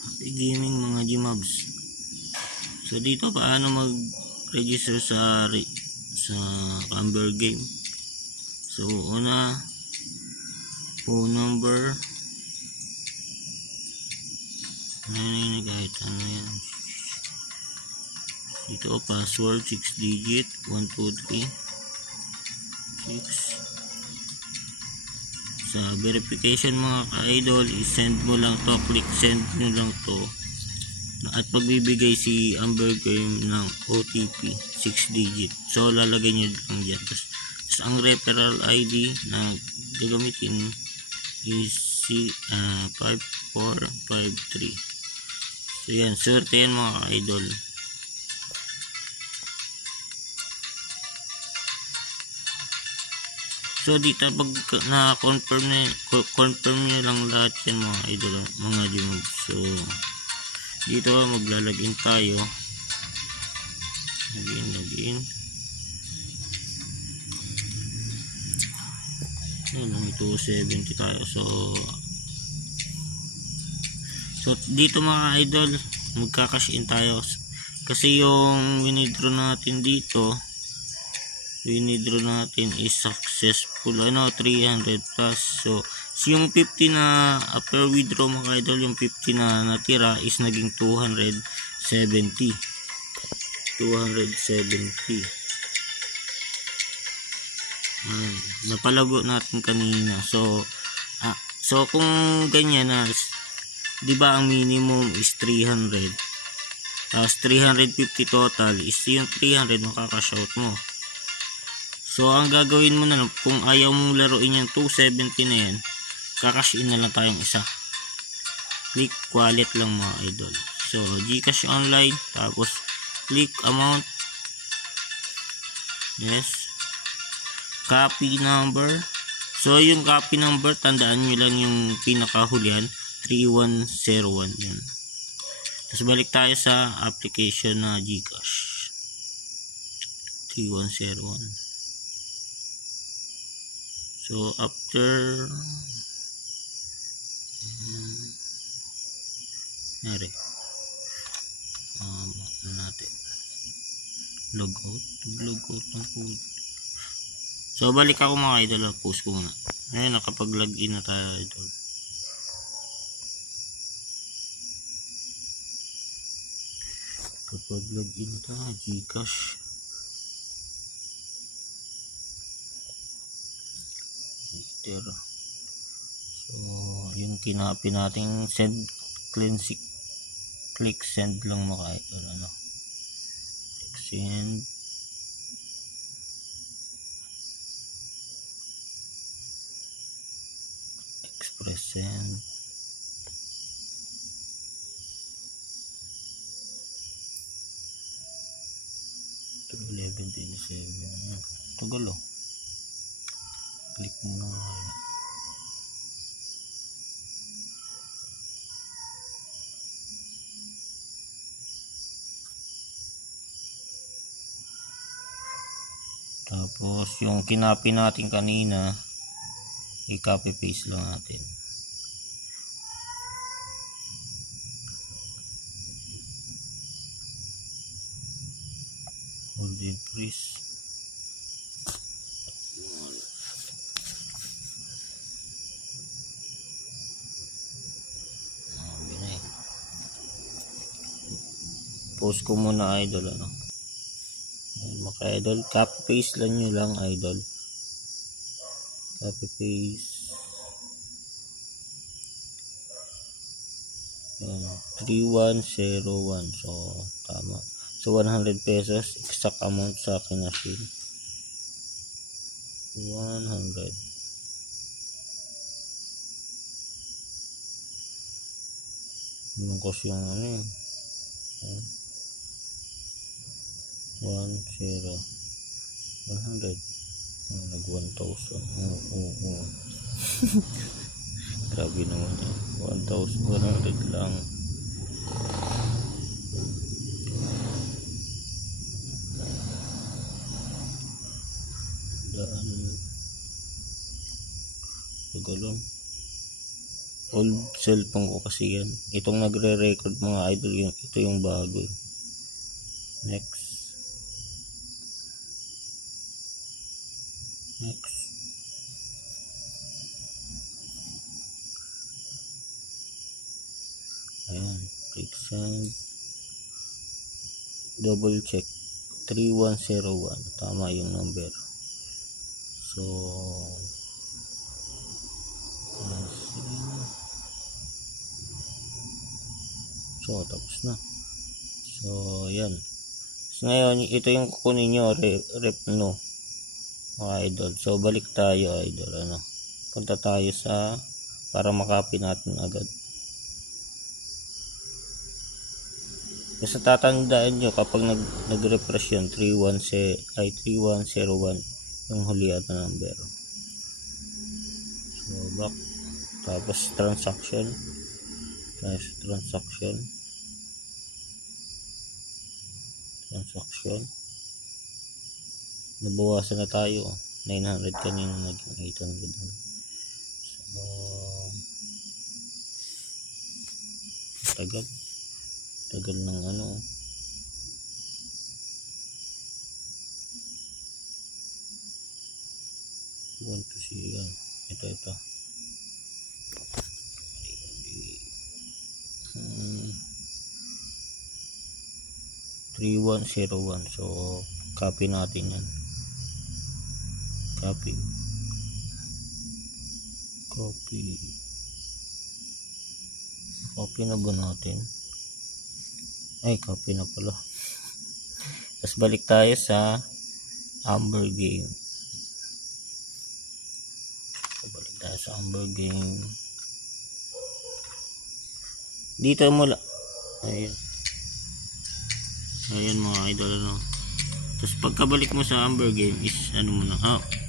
Happy gaming mga Gmobs. So dito paano mag-register sa Camber game. So una, phone number, kahit ano yan. Dito password 6 digit 123 6. Sa verification mga ka-idol, i-send mo lang to, click send nyo lang to, at pagbibigay si Camber game ng OTP 6 digit. So lalagay nyo lang dyan. Tapos ang referral ID na gagamitin is 5453. So yan, swerte yan mga ka-idol. So dito pag na-confirm nyo lang lahat yan mga idol, mga Gmobs. So dito maglalagin tayo. Login. Yan, 270 tayo. So dito mga idol, magka-cash in tayo. Kasi yung winidraw natin dito, is successful, 300 plus. So yung 50 na after withdraw mga idol, yung 50 na natira is naging 270. Napalago natin kanina. So kung ganyan na, di ba ang minimum is 300, tapos 350 total, is yung 300 makaka-cash out mo. So ang gagawin mo na, kung ayaw mong laruin yung 270 na yan, kakash in na lang tayong isa. Click wallet lang mga idol. So Gcash online, tapos click amount, yes, copy number. So yung copy number, tandaan nyo lang yung pinakahulihan, 3101 yan. Tapos balik tayo sa application na Gcash 3101. So after natin log out ng code. So balik ako mga idol, post ko muna. Ayun, nakapag-login na tayo idol. Kapag-login na tayo Gcash. So yung kinapi nating send, click send lang mo kahit ano, click send, express send, to 11:27. Tagal oh. Click mo na nga. Tapos yung kinapi natin kanina, i-copy paste lang natin. Hold and press. Post ko muna idol, mga idol, copy paste lang nyo lang idol, copy paste. 3101. So tama. So 100 pesos exact amount sa akin na sin 100. Nungkos yung ano 100 nag 1,000. Grabe naman yan. 1,100 lang. Tagalon. Old cellphone ko kasi yan. Itong nagre-record mga idol, ito yung bago. Next. Ayan, click send. Double check. 3101. Tama yung number. So, tapos na. So, yan. So, ngayon, ito yung kukunin nyo, rep no, mga idol. So, balik tayo, idol. Punta tayo sa, para makopy natin agad. Basta tatandaan nyo, kapag nag-refresh yun, 3101, yung hulihan na number. So, back. Tapos, transaction. Nabawasan na tayo. 900 kanina, naging 800. So, tagal ng want to see yan. Ito 3101. So copy natin yan. Copy na ba natin? Ay, copy na pala. Tapos balik tayo sa Amber Game. Dito mula. Ayun mga idol, Tapos pagkabalik mo sa Amber Game is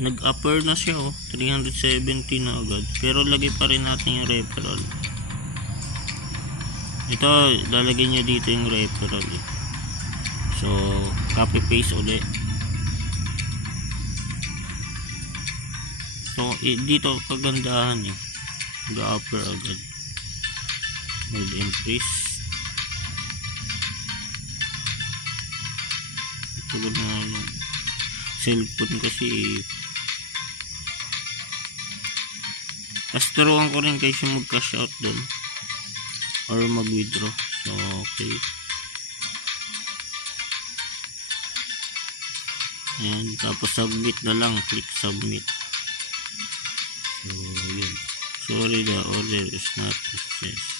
nag-upper na siya, 370 na agad. Pero lagay pa rin natin yung referral. Ito, lalagyan nyo dito yung referral. So, copy paste ulit. So, dito kagandahan Mag-upper agad. Mag-increase. Ito na cellphone kasi. Turuan ko rin kasi mag-cash out doon. Or mag-withdraw. So, okay. Ayan. Tapos submit na lang. Click submit. So, yun. Sorry, the order is not processed.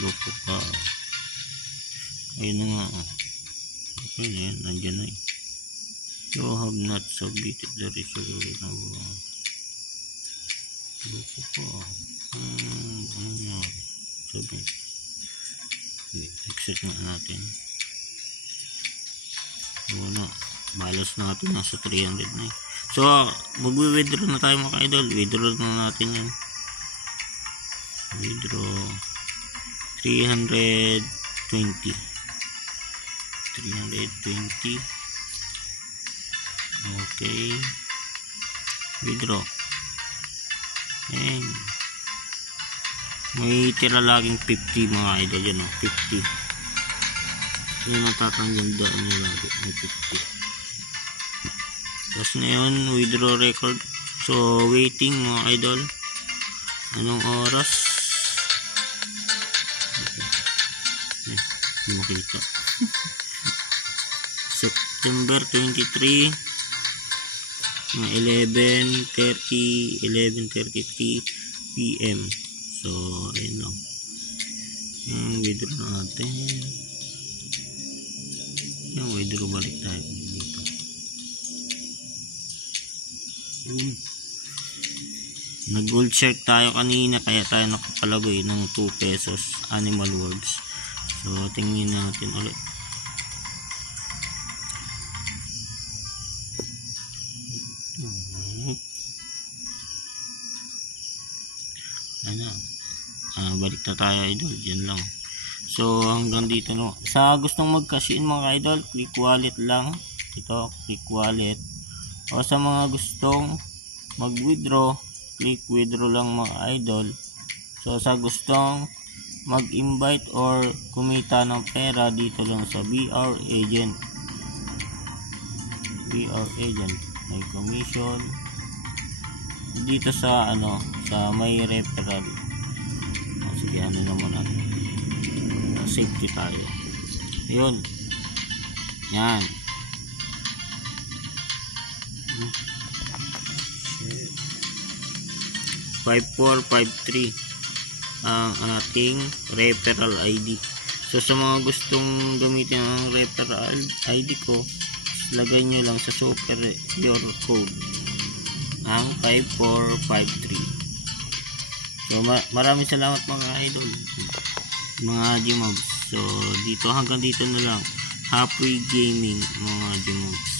Loko ka. Ayun na nga. Okay na yan. Nandyan na You have not submitted the resolution of loko ka. Ano nga? Submit. Exit na natin. So, balas natin nasa 300 na So, mag-withdraw na tayo mga idol. Withdraw na natin yan. Withdraw 320. Okay. Withdraw. And may tira laging 50 mga idol yan 50. Yan ang tatandaan nyo lagi. May 50. Tapos ngayon, withdraw record. So, waiting mga idol. Anong oras? Hindi makita. September 23 11:33 PM. So, ayun lang. Yung withdraw natin. Yung withdraw, balik tayo dito. Nag-gold check tayo kanina kaya tayo nakapalagoy ng 2 pesos Animal Worlds. So tingnan natin ulit. Balik na tayo idol, dyan lang. So hanggang dito sa gustong mag-cash in mga idol, click wallet lang. Ito, click wallet. O sa mga gustong mag-withdraw, click withdraw lang mga idol. So sa gustong mag-invite or kumita ng pera, dito lang sa BR Agent. BR Agent may commission dito sa sa may referral. Sige, naman natin, safety tayo. Yun, yan. 5453 ang ating referral ID. So sa mga gustong gamitin ang referral ID ko, lagay nyo lang sa super your code ang 5453. So maraming salamat mga idol, mga Gmobs. So hanggang dito na lang. Happy gaming mga Gmobs.